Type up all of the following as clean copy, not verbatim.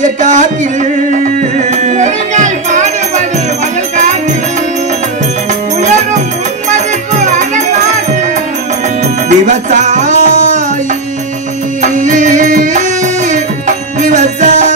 வயற்காட்டில் விவசாயி விவசாயி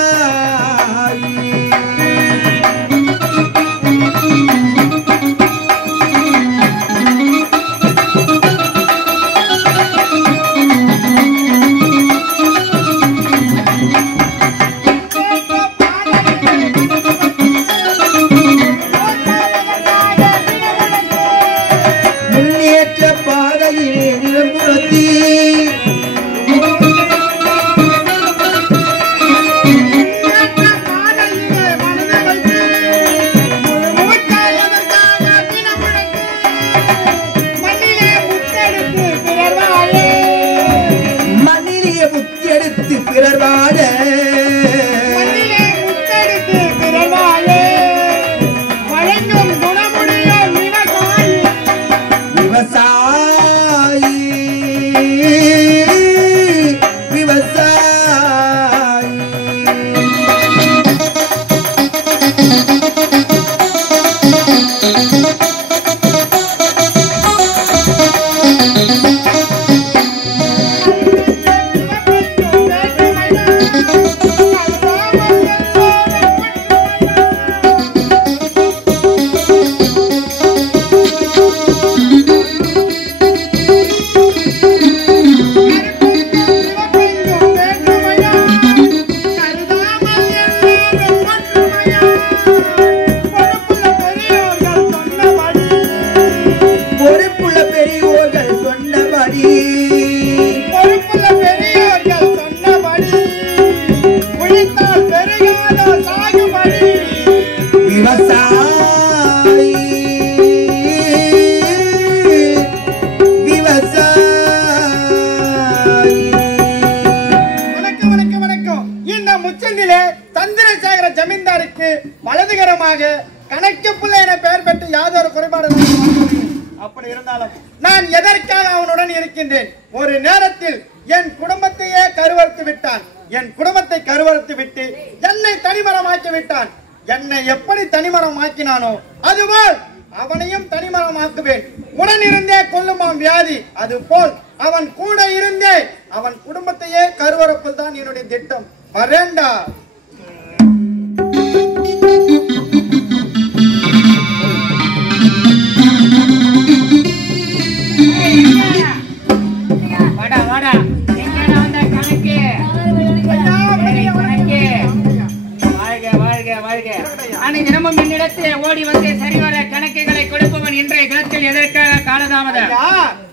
வலதுகரமாக கணக்கு பிள்ளை என பெயர் பெற்று யாதொரு குறைபாடு அப்படி இருந்தாலும் நான் எதற்காக அவனுடன் இருக்கின்றேன். ஒரு நேரத்தில் என் குடும்பத்தையே கருவறுத்து விட்டான். என் குடும்பத்தை கருவறுத்து விட்டு என்னை தனிமரமாக்கி விட்டான். என்னை எப்படி தனிமரமாக்கினானோ அதுபோல் அவனையும் தனிமரமாக்குவேன். உடன் இருந்தே கொல்லுமாம் வியாதி. அது போல் அவன் கூட இருந்தே அவன் குடும்பத்தையே கருவறுப்பது தான் என்னுடைய திட்டம். வரேண்டா. வாடா வாடா எங்கடா வந்த கணக்கு வாழ்க வாழ்க வாழ்க. அன்னைக்கு தினமும் என்னிடத்தில் ஓடி வந்து சரிவர கணக்குகளை கொடுப்பவன் இன்றைய தினத்தில் எதற்காக காலதாமதம்?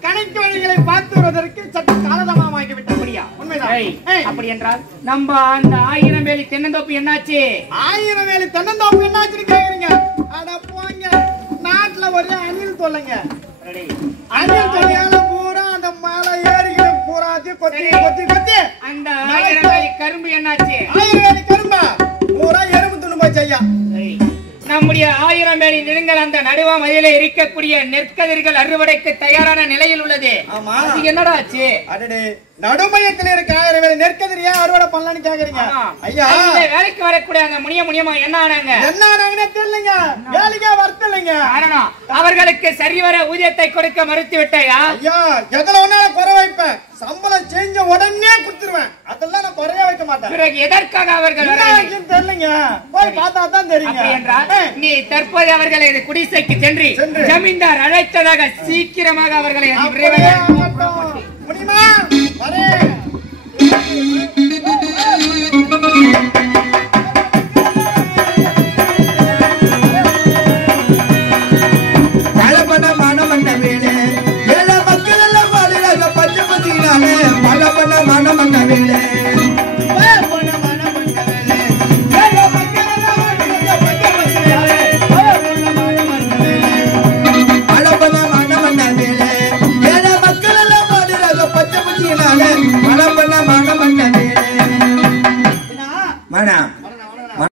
கணக்கு வழிகளை பார்த்து வருவதற்கு சற்று காலதாமதமாகி விட்டபடியா? உண்மைதான். அப்படி என்றால் நம்ம அந்த 1000 வேலி தென்னந்தோப்பு என்னாச்சு? 1000 வேலி தென்னந்தோப்பு என்னாச்சுன்னு கேக்குறீங்க? அட போங்க, நாட்டுல ஒரே அணில் தொல்லைங்க. அணில் தொல்லையால பூரா அந்த மலை ஏறிகளை பூராத்தி கொத்தி கொத்தி கொத்தி அந்த 1000 வேலி கரும்பு என்னாச்சு? 1000 வேலி கரும்பா பூரா எறும்பு துணு போச்சு ஐயா. நம்முடைய 1000 வேலி நிலங்கள் அந்த நடுவா மதியில இருக்கக்கூடிய நெற்கதிர்கள் அறுவடைக்கு தயாரான நிலையில் உள்ளது. ஆமா, அது என்னடா ஆச்சு? அடடே, நடுமையத்தில் இருக்க 1000 வேலி நெற்கதிர் ஏன் அறுவடை பண்ணலான்னு கேக்குறீங்க? ஐயா, இந்த வேலைக்கு வரக்கூடிய அந்த முனியமா என்ன ஆனாங்க? என்ன ஆனாங்கன்னு தெரியலங்க. வேலைக்கே வரத்து இல்லைங்க. காரணம் அவர்களுக்கு சரிவர ஊதியத்தை கொடுக்க மறுத்து விட்டாயா? ஐயா, எதுல ஒன்னால குறை வைப்பேன். சம்பளம் செஞ்ச உடனே குடுத்துருவேன். அதெல்லாம் நான் குறைய வைக்க மாட்டேன். பிறகு எதற்காக அவர்கள் தெரியலங்க, போய் பார்த்தா தான் தெரியுங்க. என்றால் நீ தற்போது அவர்களை குடிசைக்கு சென்று ஜமீன்தார் அழைத்ததாக சீக்கிரமாக அவர்களை முடியுமா? Mana?